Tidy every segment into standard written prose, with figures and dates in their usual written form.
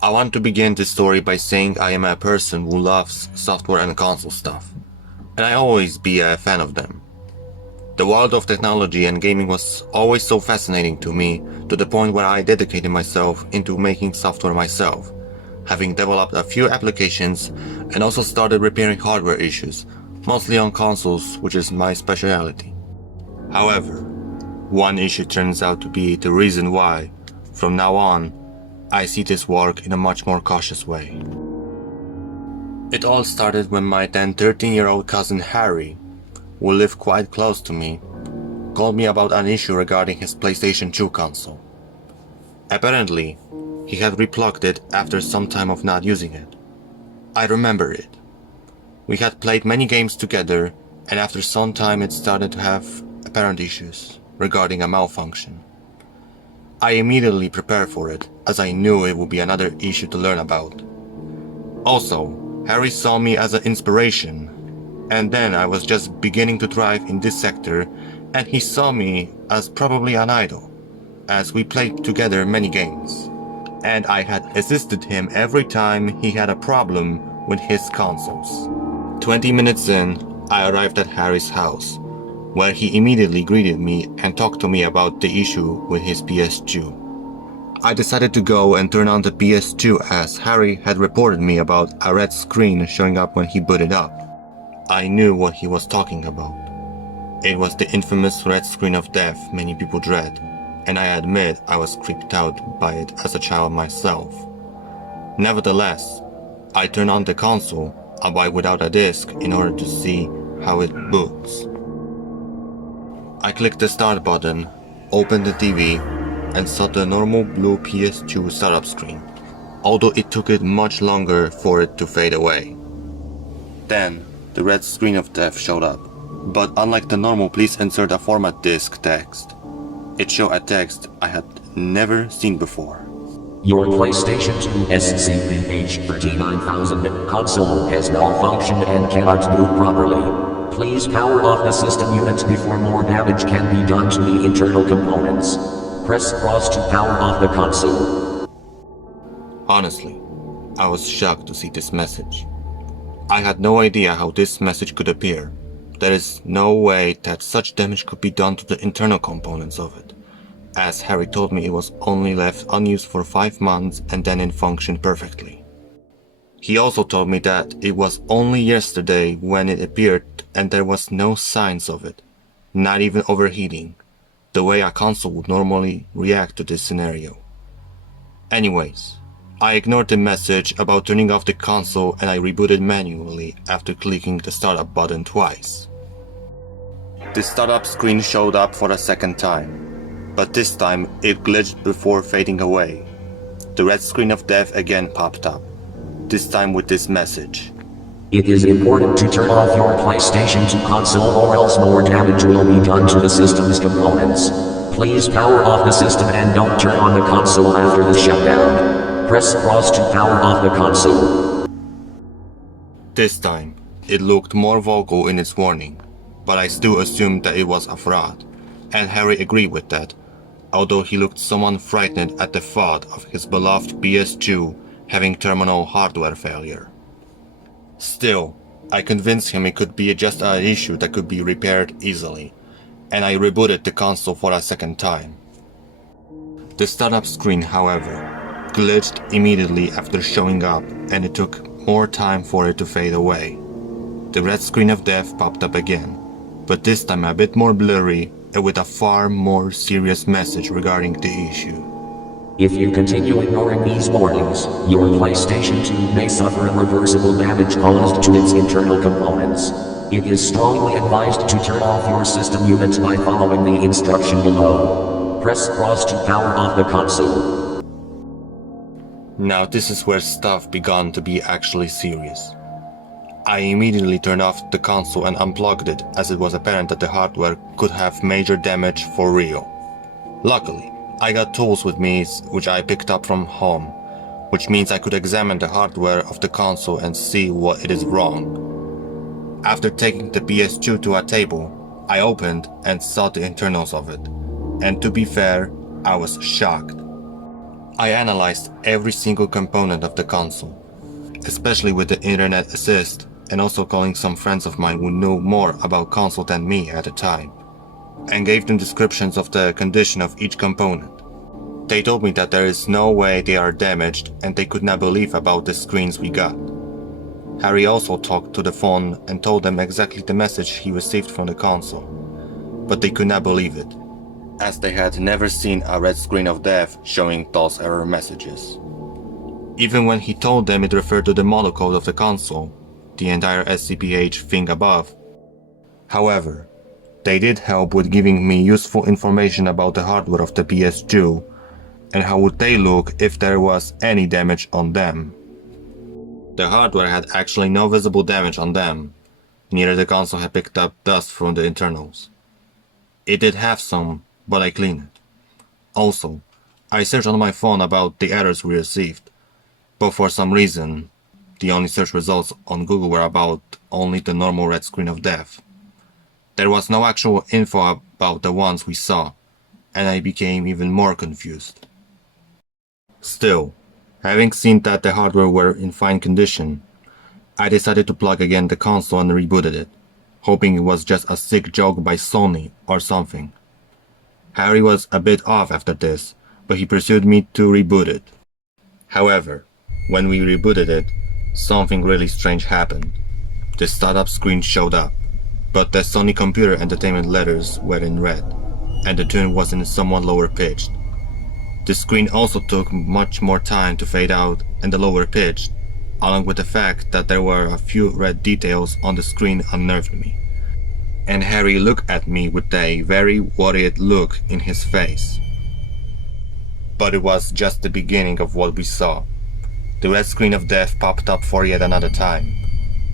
I want to begin this story by saying I am a person who loves software and console stuff, and I always be a fan of them. The world of technology and gaming was always so fascinating to me, to the point where I dedicated myself into making software myself, having developed a few applications and also started repairing hardware issues, mostly on consoles, which is my specialty. However, one issue turns out to be the reason why, from now on, I see this work in a much more cautious way. It all started when my then 13-year-old cousin Harry, who lived quite close to me, called me about an issue regarding his PlayStation 2 console. Apparently, he had replugged it after some time of not using it. I remember it. We had played many games together, and after some time it started to have apparent issues regarding a malfunction. I immediately prepared for it, as I knew it would be another issue to learn about. Also, Harry saw me as an inspiration, and then I was just beginning to thrive in this sector, and he saw me as probably an idol, as we played together many games, and I had assisted him every time he had a problem with his consoles. 20 minutes in, I arrived at Harry's house, where he immediately greeted me and talked to me about the issue with his PS2. I decided to go and turn on the PS2 as Harry had reported me about a red screen showing up when he booted up. I knew what he was talking about. It was the infamous red screen of death many people dread, and I admit I was creeped out by it as a child myself. Nevertheless, I turned on the console, albeit without a disc, in order to see how it boots. I clicked the start button, opened the TV, and saw the normal blue PS2 startup screen, although it took it much longer for it to fade away. Then, the red screen of death showed up, but unlike the normal "please insert a format disk" text, it showed a text I had never seen before. Your PlayStation 2 SCPH39000 console has malfunctioned and cannot boot properly. Please power off the system unit before more damage can be done to the internal components. Press cross to power off the console. Honestly, I was shocked to see this message. I had no idea how this message could appear. There is no way that such damage could be done to the internal components of it, as Harry told me it was only left unused for 5 months and then it functioned perfectly. He also told me that it was only yesterday when it appeared and there was no signs of it, not even overheating, the way a console would normally react to this scenario. Anyways, I ignored the message about turning off the console and I rebooted manually after clicking the startup button twice. The startup screen showed up for a second time, but this time it glitched before fading away. The red screen of death again popped up, this time with this message. It is important to turn off your PlayStation 2 console or else more damage will be done to the system's components. Please power off the system and don't turn on the console after the shutdown. Press cross to power off the console. This time, it looked more vocal in its warning, but I still assumed that it was a fraud, and Harry agreed with that, although he looked somewhat frightened at the thought of his beloved PS2 having terminal hardware failure. Still, I convinced him it could be just an issue that could be repaired easily, and I rebooted the console for a second time. The startup screen, however, glitched immediately after showing up, and it took more time for it to fade away. The red screen of death popped up again, but this time a bit more blurry and with a far more serious message regarding the issue. If you continue ignoring these warnings, your PlayStation 2 may suffer irreversible damage caused to its internal components. It is strongly advised to turn off your system unit by following the instruction below. Press cross to power off the console. Now this is where stuff began to be actually serious. I immediately turned off the console and unplugged it, as it was apparent that the hardware could have major damage for real. Luckily, I got tools with me which I picked up from home, which means I could examine the hardware of the console and see what it is wrong. After taking the PS2 to a table, I opened and saw the internals of it, and to be fair, I was shocked. I analyzed every single component of the console, especially with the internet assist, and also calling some friends of mine who knew more about console than me at the time, and gave them descriptions of the condition of each component. They told me that there is no way they are damaged and they could not believe about the screens we got. Harry also talked to the phone and told them exactly the message he received from the console, but they could not believe it, as they had never seen a red screen of death showing those error messages. Even when he told them it referred to the model code of the console, the entire SCPH thing above. However, they did help with giving me useful information about the hardware of the PS2 and how would they look if there was any damage on them. The hardware had actually no visible damage on them, neither the console had picked up dust from the internals. It did have some, but I cleaned it. Also, I searched on my phone about the errors we received, but for some reason, the only search results on Google were about only the normal red screen of death. There was no actual info about the ones we saw, and I became even more confused. Still, having seen that the hardware were in fine condition, I decided to plug again the console and rebooted it, hoping it was just a sick joke by Sony or something. Harry was a bit off after this, but he pursued me to reboot it. However, when we rebooted it, something really strange happened. The startup screen showed up, but the Sony Computer Entertainment letters were in red, and the tune was in somewhat lower pitched. The screen also took much more time to fade out and the lower pitched, along with the fact that there were a few red details on the screen unnerved me. And Harry looked at me with a very worried look in his face. But it was just the beginning of what we saw. The red screen of death popped up for yet another time,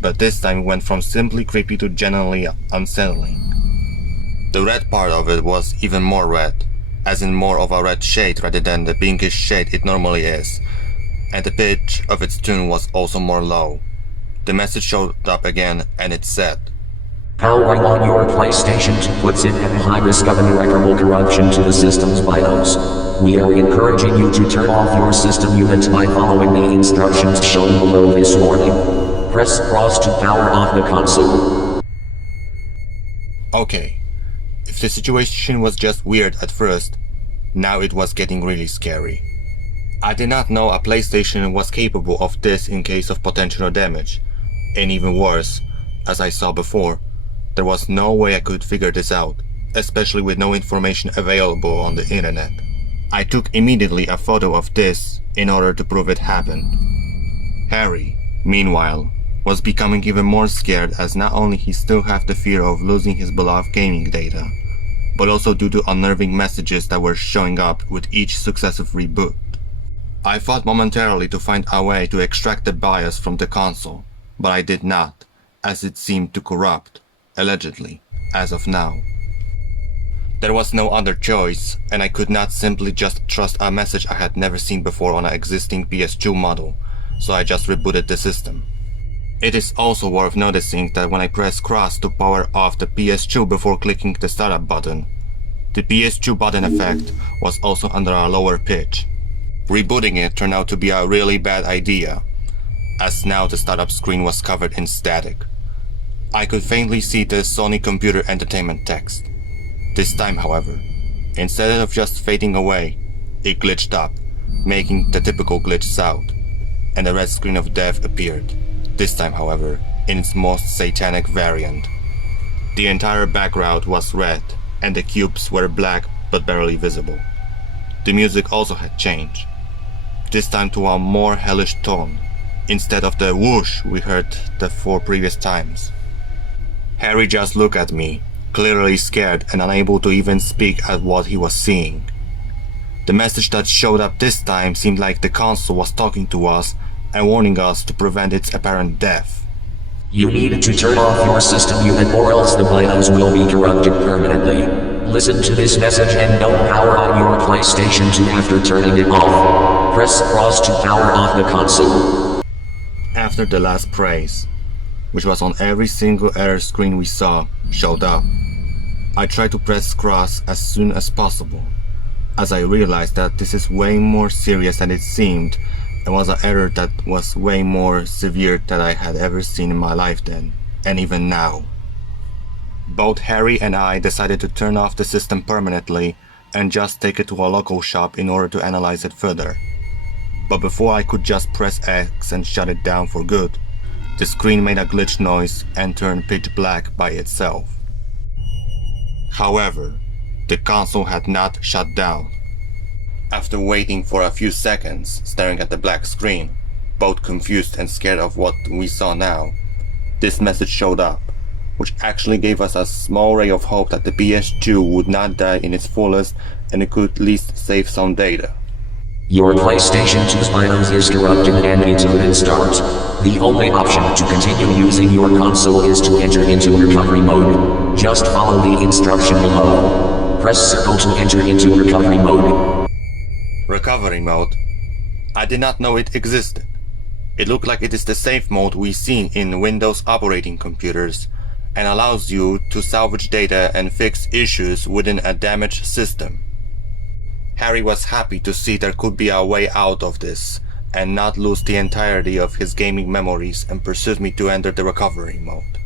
but this time it went from simply creepy to genuinely unsettling. The red part of it was even more red, as in more of a red shade rather than the pinkish shade it normally is, and the pitch of its tune was also more low. The message showed up again and it said, "Powering on your PlayStation 2 puts it at high risk of irreparable corruption to the system's BIOS. We are encouraging you to turn off your system unit by following the instructions shown below this warning. Press cross to power off the console." Okay, if the situation was just weird at first, now it was getting really scary. I did not know a PlayStation was capable of this in case of potential damage, and even worse, as I saw before, there was no way I could figure this out, especially with no information available on the internet. I took immediately a photo of this in order to prove it happened. Harry, meanwhile, was becoming even more scared as not only he still had the fear of losing his beloved gaming data, but also due to unnerving messages that were showing up with each successive reboot. I thought momentarily to find a way to extract the BIOS from the console, but I did not, as it seemed to corrupt, allegedly, as of now. There was no other choice, and I could not simply just trust a message I had never seen before on an existing PS2 model, so I just rebooted the system. It is also worth noticing that when I pressed cross to power off the PS2 before clicking the startup button, the PS2 button effect was also under a lower pitch. Rebooting it turned out to be a really bad idea, as now the startup screen was covered in static. I could faintly see the Sony Computer Entertainment text. This time, however, instead of just fading away, it glitched up, making the typical glitch sound, and the red screen of death appeared. This time, however, in its most satanic variant. The entire background was red, and the cubes were black but barely visible. The music also had changed, this time to a more hellish tone, instead of the whoosh we heard the 4 previous times. Harry just looked at me, clearly scared and unable to even speak at what he was seeing. The message that showed up this time seemed like the console was talking to us and warning us to prevent its apparent death. "You need to turn off your system unit or else the BIOS will be corrupted permanently. Listen to this message and don't power on your PlayStation 2 after turning it off. Press cross to power off the console." After the last praise, which was on every single error screen we saw, showed up, I tried to press cross as soon as possible. as I realized that this is way more serious than it seemed and was an error that was way more severe than I had ever seen in my life then, and even now. Both Harry and I decided to turn off the system permanently and just take it to a local shop in order to analyze it further. But before I could just press X and shut it down for good, the screen made a glitch noise and turned pitch black by itself. However, the console had not shut down. After waiting for a few seconds, staring at the black screen, both confused and scared of what we saw now, this message showed up, which actually gave us a small ray of hope that the PS2 would not die in its fullest and it could at least save some data. Your PlayStation 2's BIOS is corrupted and needs a restart. The only option to continue using your console is to enter into recovery mode. Just follow the instruction below. Press circle to enter into recovery mode. Recovery mode? I did not know it existed. It looked like it is the safe mode we seen in Windows operating computers and allows you to salvage data and fix issues within a damaged system. Harry was happy to see there could be a way out of this and not lose the entirety of his gaming memories and pursued me to enter the recovery mode.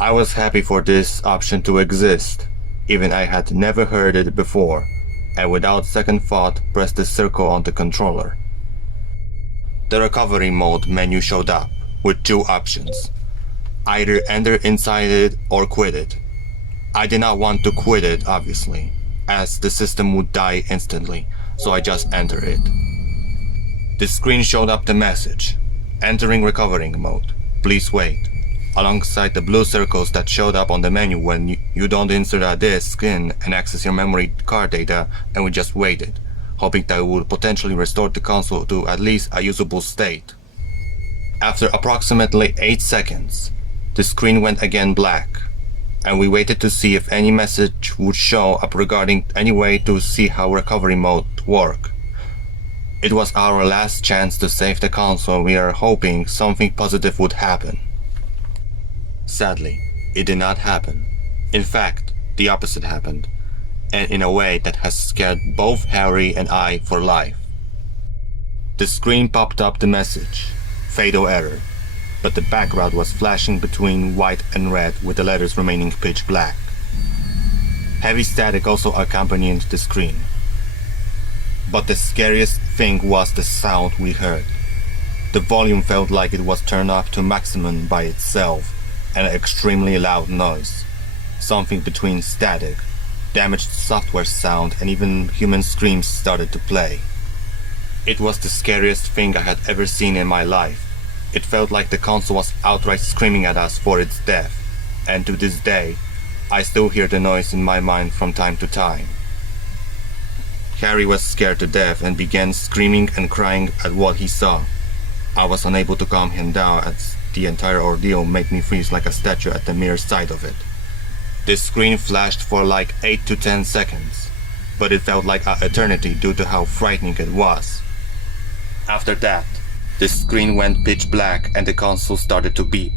I was happy for this option to exist, even I had never heard it before, and without second thought pressed the circle on the controller. The recovery mode menu showed up with two options. Either enter inside it or quit it. I did not want to quit it, obviously, as the system would die instantly, so I just entered it. The screen showed up the message, entering recovery mode, please wait, alongside the blue circles that showed up on the menu when you don't insert a disk in and access your memory card data, and we just waited, hoping that it would potentially restore the console to at least a usable state. After approximately 8 seconds, the screen went again black, and we waited to see if any message would show up regarding any way to see how recovery mode worked. It was our last chance to save the console. We are hoping something positive would happen. Sadly, it did not happen. In fact, the opposite happened, and in a way that has scared both Harry and I for life. The screen popped up the message, fatal error, but the background was flashing between white and red with the letters remaining pitch black. Heavy static also accompanied the screen. But the scariest thing was the sound we heard. The volume felt like it was turned up to maximum by itself, and an extremely loud noise. Something between static, damaged software sound, and even human screams started to play. It was the scariest thing I had ever seen in my life. It felt like the console was outright screaming at us for its death, and to this day, I still hear the noise in my mind from time to time. Harry was scared to death and began screaming and crying at what he saw. I was unable to calm him down as the entire ordeal made me freeze like a statue at the mere sight of it. The screen flashed for like 8 to 10 seconds, but it felt like an eternity due to how frightening it was. After that, the screen went pitch black and the console started to beep.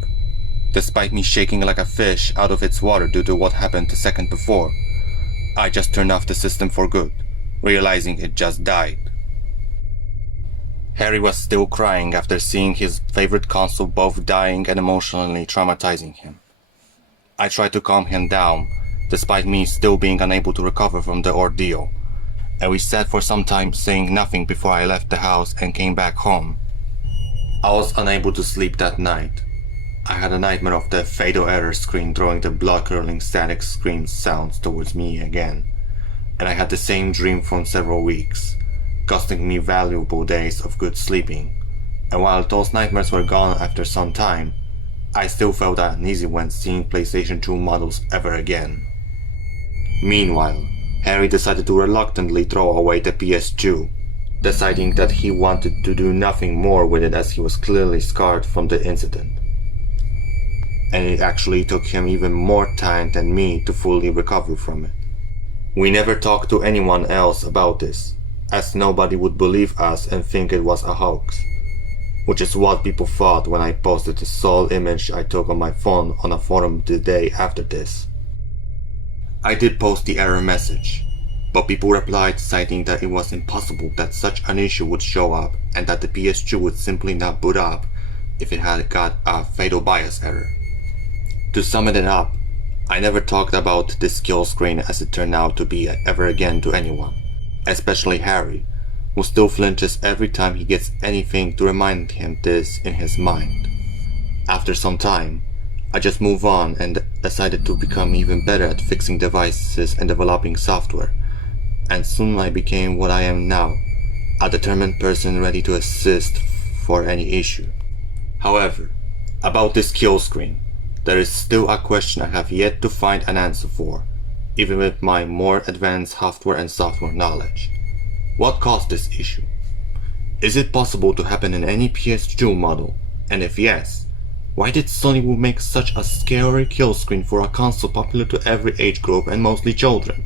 Despite me shaking like a fish out of its water due to what happened the second before, I just turned off the system for good, realizing it just died. Harry was still crying after seeing his favorite console both dying and emotionally traumatizing him. I tried to calm him down, despite me still being unable to recover from the ordeal, and we sat for some time saying nothing before I left the house and came back home. I was unable to sleep that night. I had a nightmare of the fatal error screen throwing the blood-curdling static scream sounds towards me again, and I had the same dream for several weeks, costing me valuable days of good sleeping, and while those nightmares were gone after some time, I still felt uneasy when seeing PlayStation 2 models ever again. Meanwhile, Harry decided to reluctantly throw away the PS2, deciding that he wanted to do nothing more with it as he was clearly scarred from the incident. And it actually took him even more time than me to fully recover from it. We never talked to anyone else about this, as nobody would believe us and think it was a hoax, which is what people thought when I posted the sole image I took on my phone on a forum the day after this. I did post the error message, but people replied citing that it was impossible that such an issue would show up and that the PS2 would simply not boot up if it had got a fatal BIOS error. To sum it up, I never talked about this kill screen as it turned out to be ever again to anyone, especially Harry, who still flinches every time he gets anything to remind him this in his mind. After some time, I just moved on and decided to become even better at fixing devices and developing software, and soon I became what I am now, a determined person ready to assist for any issue. However, about this kill screen, there is still a question I have yet to find an answer for, even with my more advanced hardware and software knowledge. What caused this issue? Is it possible to happen in any PS2 model? And if yes, why did Sony make such a scary kill screen for a console popular to every age group and mostly children?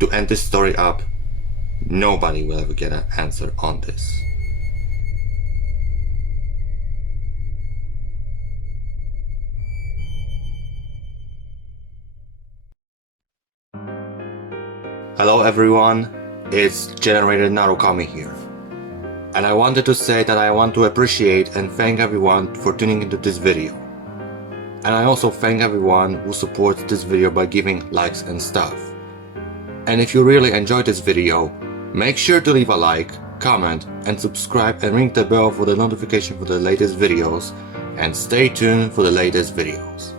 To end this story up, nobody will ever get an answer on this. Hello everyone, it's Generator Narukami here. And I wanted to say that I want to appreciate and thank everyone for tuning into this video. And I also thank everyone who supports this video by giving likes and stuff. And if you really enjoyed this video, make sure to leave a like, comment, and subscribe and ring the bell for the notification for the latest videos, and stay tuned for the latest videos.